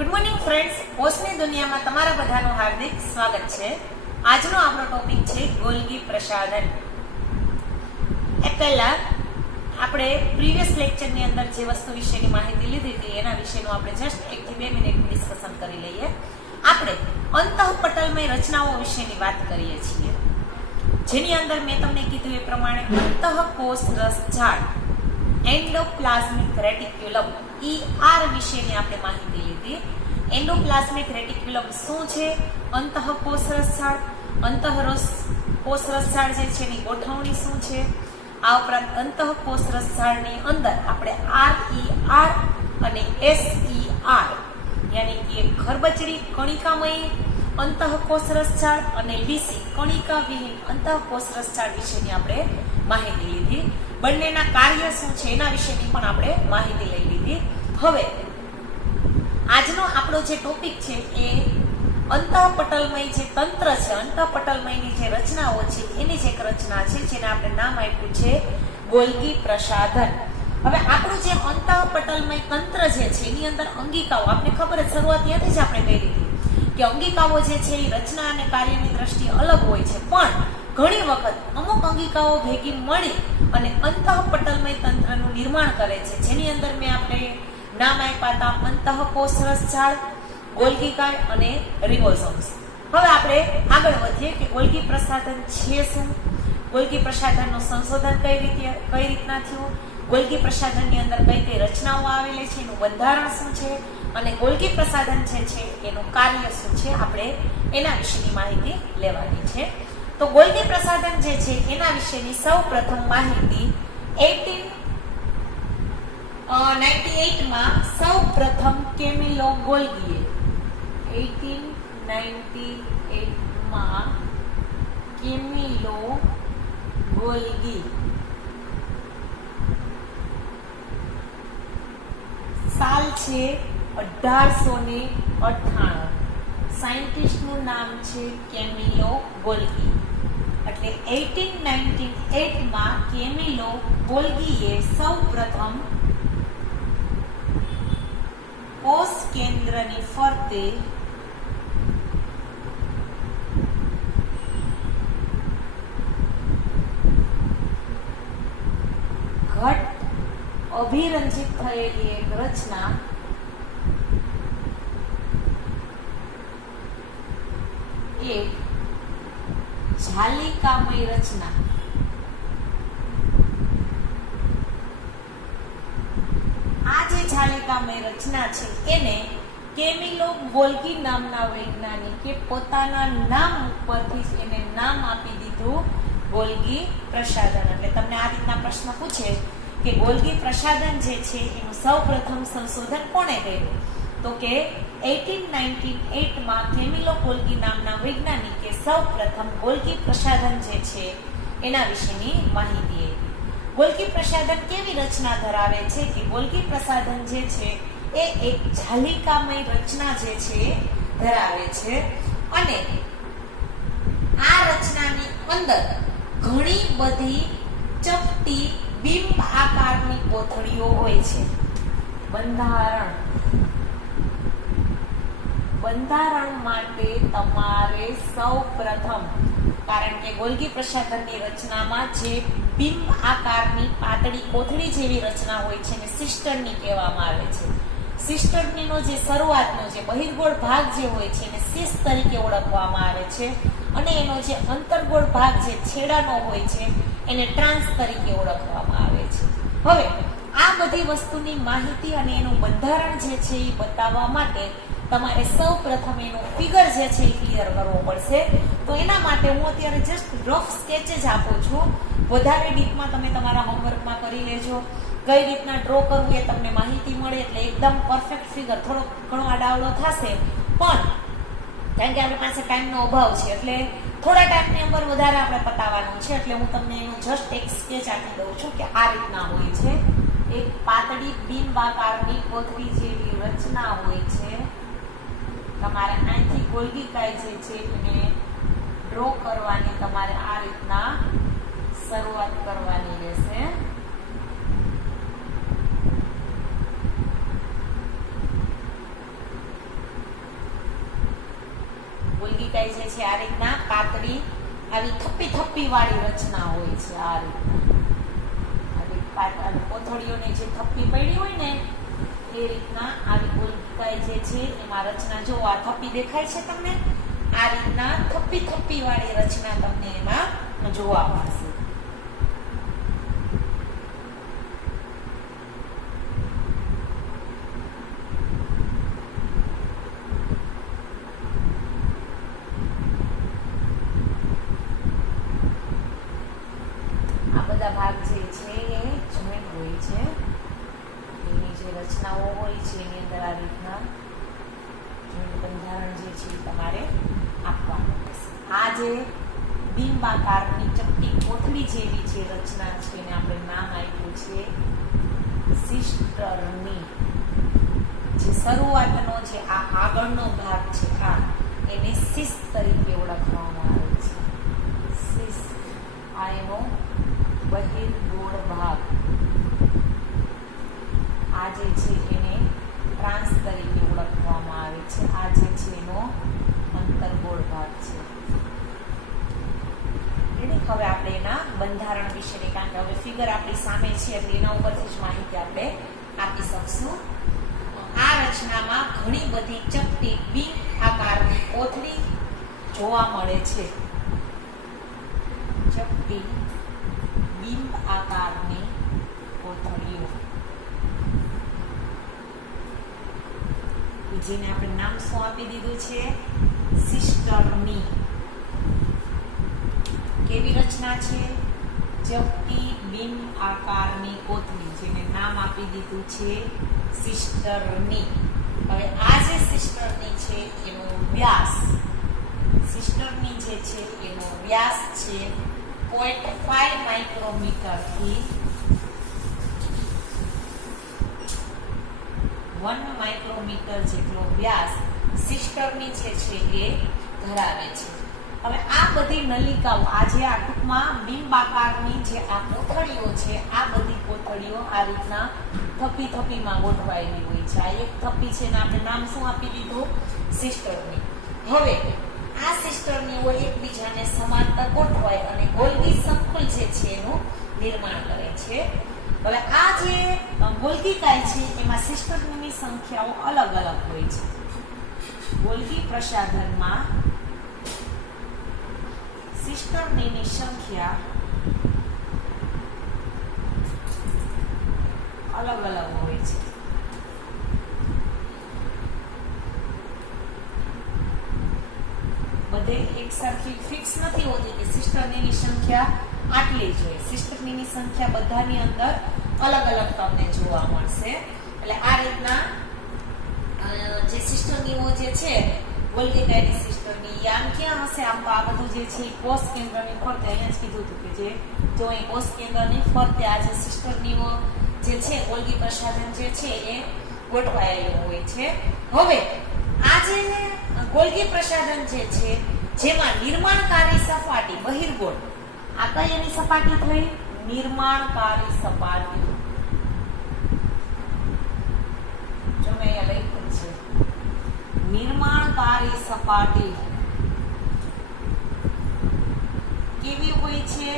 Good morning friends, હોશની દુનિયામાં તમારા બધાનું હાર્દિક સ્વાગત છે. આજનો આપણો ટોપિક છે ગોલ્ગી પ્રસાધન. એ પહેલા આપણે પ્રીવિયસ લેક્ચરની અંદર જે વસ્તુ વિશેની માહિતી લીધી હતી એના વિશેનું આપણે જસ્ટ 1 થી 2 મિનિટ ડિસ્કશન કરી લઈએ. આપણે અંતઃપટલમય રચનાઓ વિશેની વાત કરીએ છીએ, જેની અંદર મેં તમને કીધું એ પ્રમાણે અંતઃકોષ રસજાળ એન્ડોપ્લાઝમિક રેટિક્યુલમ ER વિશેની આપણે માહિતી લીધી. એન્ડોપ્લાઝમિક રેટિક્યુલમ શું છે, અંતઃકોષ રસજાળ, અંતઃકોષ રસજાળ જે છે એની ગોઠવણી શું છે. આ ઉપરાંત અંતઃકોષ રસજાળની અંદર આપણે RER અને SER યાની કે ખરબચડી કણિકામય અંતઃકોષ રસજાળ અને BC કણિકાવિહીન અંતઃકોષ રસજાળ વિશેની આપણે માહિતી લીધી. બંનેના કાર્ય શું છે એના વિશેની પણ આપણે માહિતી લઈ લીધી. હવે આજનો આપણો જે ટોપિક છે એ અંતઃપટલમય જે તંત્ર છે, અંતઃપટલમયની જે રચનાઓ છે એની જ એક રચના છે જેને આપણે નામ આપ્યું છે ગોલ્ગી પ્રસાધન. હવે આપણું જે અંતઃપટલમય તંત્ર જે છે એની અંદર અંગિકાઓ, આપણે ખબર જ શરૂઆત ત્યાંથી જ આપણે કરી હતી કે અંગિકાઓ જે છે એ રચના અને કાર્યની દ્રષ્ટિએ અલગ હોય છે, પણ ઘણી વખત અમુક અંગિકાઓ ભેગી મળી અને અંતઃપટલમય તંત્રનું નિર્માણ કરે છે, જેની અંદર મેં આપણે નામ આપ્યા હતા અંતઃકોષ રસજાળ, ગોલ્ગીકાય અને રિબોસોમ્સ. હવે આપણે આગળ વધીએ કે ગોલ્ગી પ્રસાધન છે શું, ગોલ્ગી પ્રસાધનનું સંશોધન કઈ રીતના થયું, ગોલ્ગી પ્રસાધનની અંદર કઈ કઈ રચનાઓ આવેલી છે, એનું બંધારણ શું છે અને ગોલ્ગી પ્રસાધન જે છે એનું કાર્ય શું છે, આપણે એના વિશેની માહિતી લેવાની છે. તો ગોલ્ગી પ્રસાધન જે છે એના વિશેની સૌ પ્રથમ માહિતી 1898 માં સૌ પ્રથમ કેમિલો ગોલ્ગીએ 1898 માં કેમિલો ગોલ્ગી સાલ છે 1898. સાયન્ટિસ્ટનું નામ છે કેમિલો ગોલ્ગી. એટલે 1898 માં કેમિલો ગોલ્ગીએ સૌ પ્રથમ કોષ કેન્દ્રની ફરતે ઘટ અભિરંજિત થયેલી એક રચના એક જાલિકામય રચના આ જે જાલિકામય રચના છે એને કેમિલો ગોલ્ગી નામના વૈજ્ઞાનિકે પોતાના નામ ઉપરથી એને નામ આપી દીધું ગોલ્ગી પ્રસાધન. એટલે તમને આ રીતના પ્રશ્ન પૂછે કે ગોલ્ગી પ્રસાધન જે છે એનું સૌપ્રથમ સંશોધન કોણે કર્યું, તો કે 1898 માં કેમિલો ગોલ્ગી નામના વૈજ્ઞાનિકે સૌપ્રથમ ગોલ્ગી પ્રસાધન જે છે એના વિશેની માહિતી આપી. ગોલ્ગી પ્રસાધન કેવી રચના ધરાવે છે કે ગોલ્ગી પ્રસાધન જે છે એ એક જાલિકામય રચના જે છે ધરાવે છે અને આ રચનાની અંદર ઘણી બધી ચપટી બિંબ આકારની કોથળીઓ હોય છે. બંધારણ માટે તમારે સૌ પ્રથમ, કારણ કે ગોલ્ગી પ્રસાધનની રચનામાં જે બિંબ આકારની પાતળી કોથળી જેવી રચના હોય છે એને સિસ્ટર્ની કહેવામાં આવે છે. સિસ્ટર્નીનો જે શરૂઆતનો જે બહિર્ગોળ ભાગ જે હોય છે એને સિસ તરીકે ઓળખવામાં આવે છે અને એનો જે અંતર્ગોળ ભાગ જે છેડાનો હોય છે એને ટ્રાન્સ તરીકે ઓળખવામાં આવે છે. હવે આ બધી વસ્તુની માહિતી અને એનું બંધારણ જે છે એ બતાવવા માટે તમારે સૌ પ્રથમ એનો ફિગર જે છે એ ક્લિયર કરવો પડશે. તો એના માટે હું અત્યારે જસ્ટ રફ સ્કેચ જ આપું છું. વધારે ડીપમાં તમે તમારા હોમવર્કમાં કરી લેજો. કઈ રીતના ડ્રો કરવું એ તમને માહિતી મળે એટલે એકદમ પરફેક્ટ ફિગર. થોડો ઘણો આડાવડો થશે પણ કારણ કે આપણી પાસે ટાઈમનો અભાવ છે એટલે થોડા ટાઈમની અંદર વધારે આપણે પતાવવાનું છે, એટલે હું તમને એનું જસ્ટ એક સ્કેચ આપી દઉં છું કે આ રીતના હોય છે. એક પાતળી બિંબ આકારની કોથળી જેવી રચના હોય છે. તમારે અહીંથી ગોલ્ગીકાય જે છે એને ડ્રો કરવાની તમારે આ રીતના શરૂઆત કરવાની રહેશે. ગોલ્ગીકાય જે છે આ રીતના પાતળી આવી થપ્પી થપ્પી વાળી રચના હોય છે. આ રીતના આવી કોથળીઓની જે થપ્પી પડી હોય ને એ રીતના આવી ગોલ્ગીકાય જે છે એમાં રચના જો આ થપ્પી દેખાય છે તમને, આ રીતના થપ્પી થપ્પી વાળી રચના તમને એમાં જોવા મળશે. આ બધા ભાગ જે છે એ જોઈન્ટ હોય છે. એની જે રચનાઓ હોય છે એની અંદર આ રીતના જોઈન્ટ બંધારણ જે છે તમારે આપવાનું રહેશે. આ જે બિંબાકારની ચપટી કોથળી જેવી જે રચના છે એને આપણે નામ આપ્યું છે સિસ્ટરની. જે શરૂઆતનો જે આ આગળનો ભાગ છે આ એને સિસ તરીકે ઓળખવામાં આવે છે. સિસ આ એનો બહિર્ગોળ ભાગ. આ જે છે એને ટ્રાન્સ તરીકે ઓળખવામાં આવે છે. આ જે છે એનો અંતર્ગોળ ભાગ છે. હવે આપણે એના બંધારણ વિશે, કારણ કે હવે ફિગર આપણી સામે છે એટલે એના ઉપરથી જ માહિતી આપણે આપી શકશું. આ રચનામાં ઘણી બધી ચપટી બિંબ આકારની કોથળી જોવા મળે છે. ચપટી બિંબ આકારની કોથળીઓ જેને આપણે નામ શું આપી દીધું છે? સિસ્ટરની. કેવી રચના છે? ચપટી બિંબ આકારની કોથળી જેને નામ આપી દીધું છે સિસ્ટરની. હવે આ જે સિસ્ટરની છે એનો વ્યાસ, સિસ્ટરની જે છે એનો વ્યાસ છે 0.5 માઇક્રોમીટર થી 1 માઇક્રોમીટર જેટલો વ્યાસ સિસ્ટરની જે છે એ ધરાવે છે. હવે આ બધી નલિકાઓ, આ જે આ ટૂંકમાં બિંબાકારની જે આ કોથળીઓ છે, આ બધી કોથળીઓ આ રીતના થપ્પી થપ્પીમાં ગોઠવાયેલી હોય છે. આ એક થપ્પી છે ને આપણે નામ શું આપી દીધું? સિસ્ટરની. હવે આ સિસ્ટરનીઓ એકબીજાને સમાંતર ગોઠવાય અને ગોલ્ગી સંકુલ જે છે એનું નિર્માણ કરે છે. હવે આ જે ગોલ્ગીકાય છે એમાં સિસ્ટરનીની સંખ્યાઓ અલગ અલગ હોય છે. ગોલ્ગી પ્રસાધનમાં સિસ્ટરનીની સંખ્યા અલગ અલગ હોય છે. બધે એક સરખી ફિક્સ નથી હોતી કે સિસ્ટરનીની સંખ્યા આટલી જ હોય. સિસ્ટરનીની સંખ્યા બધાની અંદર અલગ અલગ તમને જોવા મળશે. એટલે આ રીતના જે સિસ્ટરનીઓ જે છે ગોલ્ગીકાયની સિસ્ટરની આમ ક્યાં હશે? આમ તો આ બધું જે છે કોષ કેન્દ્રની ફરતે, અહીંયા જ કીધું હતું કે જે જો અહીં કોષ કેન્દ્રની ફરતે આ જે સિસ્ટરનીઓ જે છે ગોલ્ગી પ્રસાધન જે છે એ ગોઠવાયેલું હોય છે. હવે આ જે ગોલ્ગી પ્રસાધન જે છે જેમાં નિર્માણકારી સપાટી બહિર્ગોળ, આ કઈ એની સપાટી થઈ? નિર્માણકારી સપાટી. જો મેં અહીંયા લખ્યું છે નિર્માણકારી સપાટી કેવી હોય છે?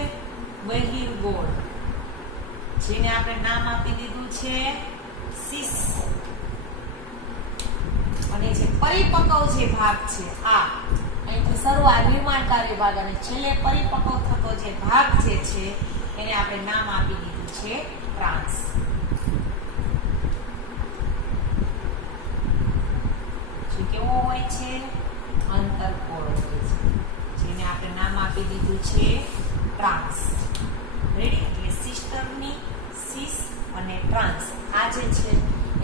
બહિર્ગોળ, જેને આપણે નામ આપી દીધું છે સિસ. અને જે પરિપક્વ જે ભાગ છે આ અહીંથી શરૂઆત નિર્માણકારી ભાગ અને છેલ્લે પરિપક્વ થતો જે ભાગ જે છે એને આપણે નામ આપી દીધું છે ટ્રાન્સ. જે કેવો હોય છે? અંતર્ગોળ હોય છે, જેને આપણે નામ આપી દીધું છે ટ્રાન્સ. રેડી? એટલે સિસ્ટરની, સિસ અને ટ્રાન્સ આ જે છે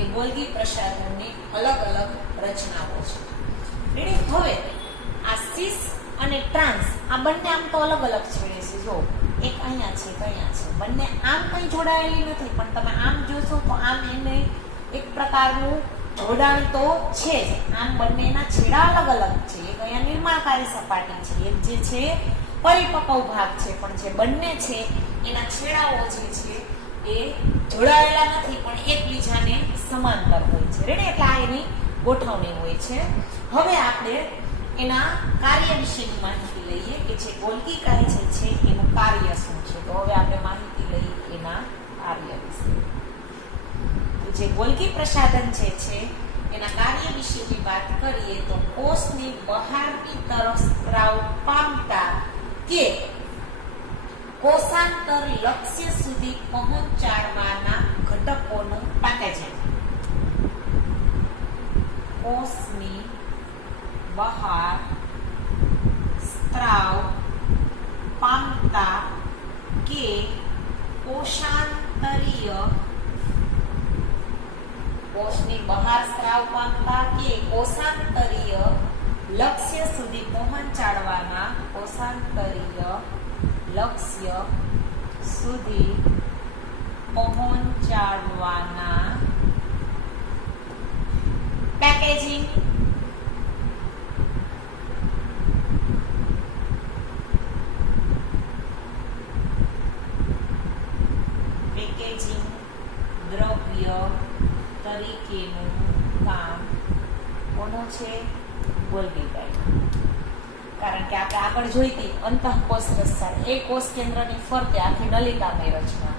એ ગોલ્ગી પ્રસાધનની અલગ અલગ રચનાઓ છે. રેડી? હવે આ સિસ અને ટ્રાન્સ આ બંને આમ તો અલગ અલગ છેડે છે. જો એક અહીંયા છે, અહીંયા છે, બંને આમ કંઈ જોડાયેલી નથી, પણ તમે આમ જોશો તો આમ એને એક પ્રકારનું જોડાણ તો છે જ. આમ બંનેના છેડા અલગ અલગ છે. એક અહીંયા નિર્માણકારી સપાટી છે, એક જે છે પરિપક્વ ભાગ છે, પણ જે બંને છે એના છેડાઓ જે છે એ જોડાયેલા નથી પણ એકબીજાને સમાંતર હોય છે. રેડી? એટલે આ એની ગોઠવણી હોય છે. હવે આપણે એના કાર્ય વિશેની માહિતી લઈએ કે જે ગોલ્ગી કાય જે છે એનું કાર્ય શું છે. તો હવે આપણે માહિતી લઈએ એના કાર્ય વિશે. તો જે ગોલ્ગી પ્રસાધન જે છે એના કાર્ય વિશેની વાત કરીએ તો કોષની બહારની તરફ સ્ત્રાવ પામતા કે કોષાંતર લક્ષ્ય સુધી પહોંચાડવાના ઘટકોનું પેકેજિંગ. કોષની બહાર સ્ત્રાવ પામતા કે કોષાંતરીય કોષની બહાર સ્ત્રાવ પામતા કે કોષાંતરીય લક્ષ્ય સુધી પહોંચાડવાના કોષાંતરીય લક્ષ્ય સુધી પહોંચાડવાના પેકેજિંગ. પેકેજિંગ દ્રવ્ય તરીકેનું કામ કોનું છે? ગોલ્ગી કાય. કારણ કે આપણે આગળ જોઈતી અંતઃકોષ રસાળ એ કોષ કેન્દ્રની ફરતે આખી નલિકામય રચના.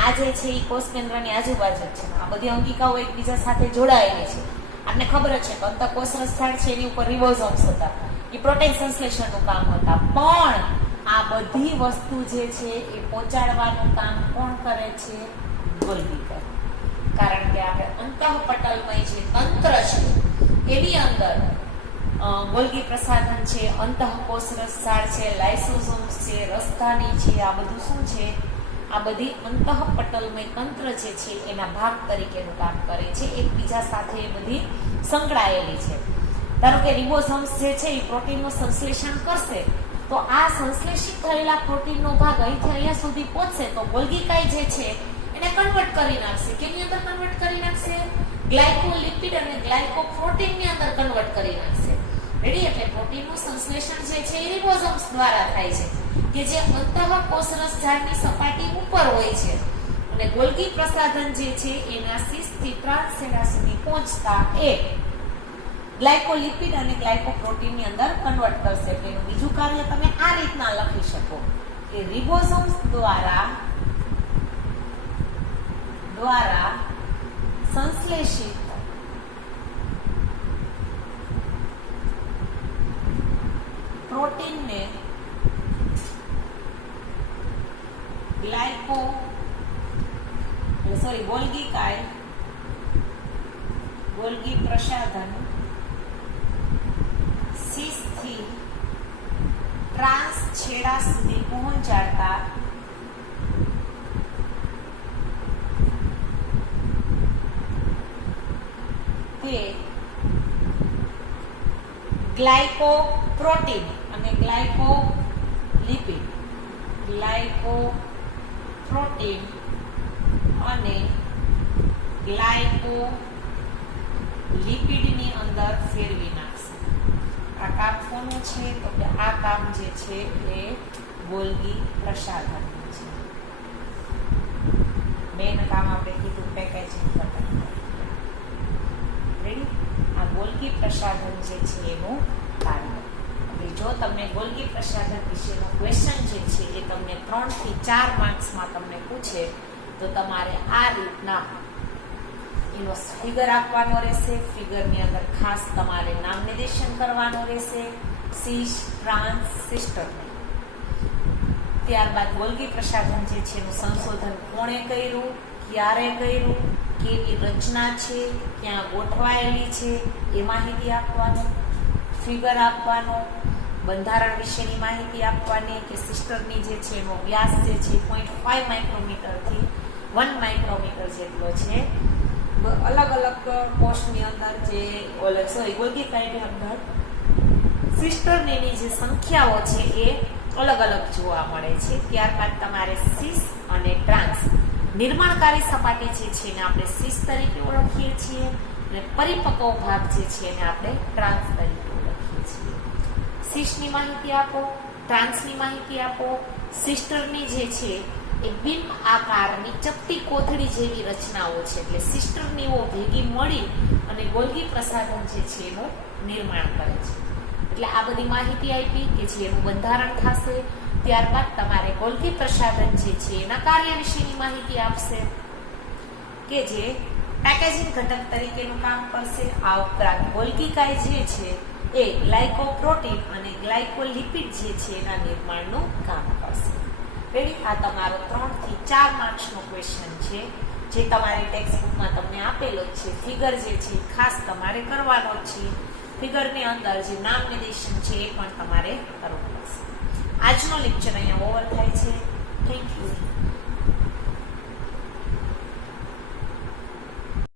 આ જે છે એ કોષ કેન્દ્રની આજુબાજુ જ છે. આ બધી અંગિકાઓ એકબીજા સાથે જોડાયેલી છે. આપને ખબર જ છે કે અંતઃકોષ રસાળ છે એની ઉપર રિબોઝોમ્સ હતા, એ પ્રોટીન સંશ્લેષણનું કામ હતા. પણ આ બધી વસ્તુ જે છે એ પહોંચાડવાનું કામ કોણ કરે છે? ગોલ્ગી કાય. કારણ કે આપણે અંતઃપટલમય જે તંત્ર છે એની અંદર ગોલ્ગી પ્રસાધન છે, અંતઃકોષ રસાળ છે, લાઇસોસોમ્સ છે, રસધાની છે, આ બધું શું છે? આ બધી અંતઃપટલમય તંત્ર જે છે એના ભાગ તરીકેનું કામ કરે છે. એકબીજા સાથે એ બધી સંકળાયેલી છે. ધારો કે રિબોસોમ્સ જે છે એ પ્રોટીનનું સંશ્લેષણ કરશે, તો આ સંશ્લેષિત થયેલા પ્રોટીનનો ભાગ અહીંથી અહીંયા સુધી પહોંચશે તો ગોલ્ગી કાય જે છે એને કન્વર્ટ કરી નાખશે. કેની અંદર કન્વર્ટ કરી નાખશે? ગ્લાયકોલિપિડ અને ગ્લાયકોપ્રોટીનની અંદર કન્વર્ટ કરી નાખશે. રેડી? એટલે પ્રોટીનનું સંશ્લેષણ જે છે એ રિબોસોમ્સ દ્વારા થાય છે કે જે અંતઃકોષ રસઝાડની સપાટી ઉપર હોય છે. અને ગોલ્ગી પ્રસાધન જે છે એના સિસથી ટ્રાન્સેડા સુધી પહોંચતા એ ગ્લાયકોલિપિડ અને ગ્લાયકોપ્રોટીનની અંદર કન્વર્ટ કરશે. એટલે એનું બીજું કાર્ય તમે આ રીતના લખી શકો કે રિબોસોમ્સ દ્વારા સંશ્લેષિત પ્રોટીનને ગોલ્ગી પ્રસાધન સીસથી ટ્રાન્સ છેડા સુધી પહોંચાડતા તે ગ્લાયકોપ્રોટીન અને ગ્લાયકોલિપિડ અને ગ્લાયકોલિપિડની અંદર ફેરવી નાખશે. આ કામ કોનું છે? તો કે આ કામ જે છે એ ગોલ્ગી પ્રસાધનનું છે. મેન કામ આપણે કીધું પેકેજિંગ કરવાનું. રેડી? આ ગોલ્ગી પ્રસાધન જે છે એનું કાર્ય. એટલે જો તમને ગોલ્ગી પ્રસાધન વિશેનો ક્વેશ્ચન જે છે એ તમને 3 થી 4 માર્ક્સમાં તમને પૂછે તો તમારે આ રીતના એનો ફિગર આપવાનો રહેશે. ફિગરની અંદર ખાસ તમારે નામ નિર્દેશન કરવાનું રહેશે, સિસ, ટ્રાન્સ, સિસ્ટર. ત્યારબાદ ગોલ્ગી પ્રસાધન જે છે એનું સંશોધન કોણે કર્યું, ક્યારે કર્યું, કેવી રચના છે, ક્યાં ગોઠવાયેલી છે એ માહિતી આપવાનું, ફિગર આપવાનો, બંધારણ વિશેની માહિતી આપવાની કે સિસ્ટરની જે છે એનો વ્યાસ જે છે 0.5 માઇક્રોમીટરથી 1 માઇક્રોમીટર જેટલો છે. અલગ અલગ કોષની અંદર જે ગોલ્ગી કાયની અંદર સિસ્ટરની જે સંખ્યાઓ છે એ અલગ અલગ જોવા મળે છે. ત્યારબાદ તમારે સિસ અને ટ્રાન્સ નિર્માણકારી સપાટી જે છે એને આપણે સિસ તરીકે ઓળખીએ છીએ અને પરિપક્વ ભાગ જે છે એને આપણે ટ્રાન્સ તરીકે ઓળખીએ છીએ. સિસની માહિતી આપો, ટ્રાન્સની માહિતી આપો. સિસ્ટરની જે છે એ બિન આકારની ચપટી કોથળી જેવી રચનાઓ છે. એટલે સિસ્ટરનીઓ ભેગી મળી અને ગોલ્ગી પ્રસાધન જે છે એનું નિર્માણ કરે છે. એટલે આ બધી માહિતી આપી કે જે એનું બંધારણ થશે. ત્યારબાદ તમારે ગોલ્ગી પ્રસાધન જે છે એના કાર્ય વિશેની માહિતી આપશે કે જે પેકેજિંગ ઘટક તરીકેનું કામ કરશે. આ ઉપરાંત ગોલ્ગીકાય જે છે એ ગ્લાયકોપ્રોટીન અને ગ્લાયકોલિપિડ જે છે એના નિર્માણનું કામ કરશે. રેડી? આ તમારો 3 થી 4 માર્ક્સનો ક્વેશ્ચન છે જે તમારી ટેક્સ્ટ બુકમાં તમને આપેલો જ છે. ફિગર જે છે ખાસ તમારે કરવાનો જ છે. ફિગરની અંદર જે નામ નિર્દેશન છે એ પણ તમારે કરવું પડશે. આજનો લેક્ચર અહીંયા ઓવર થાય છે. Thank you.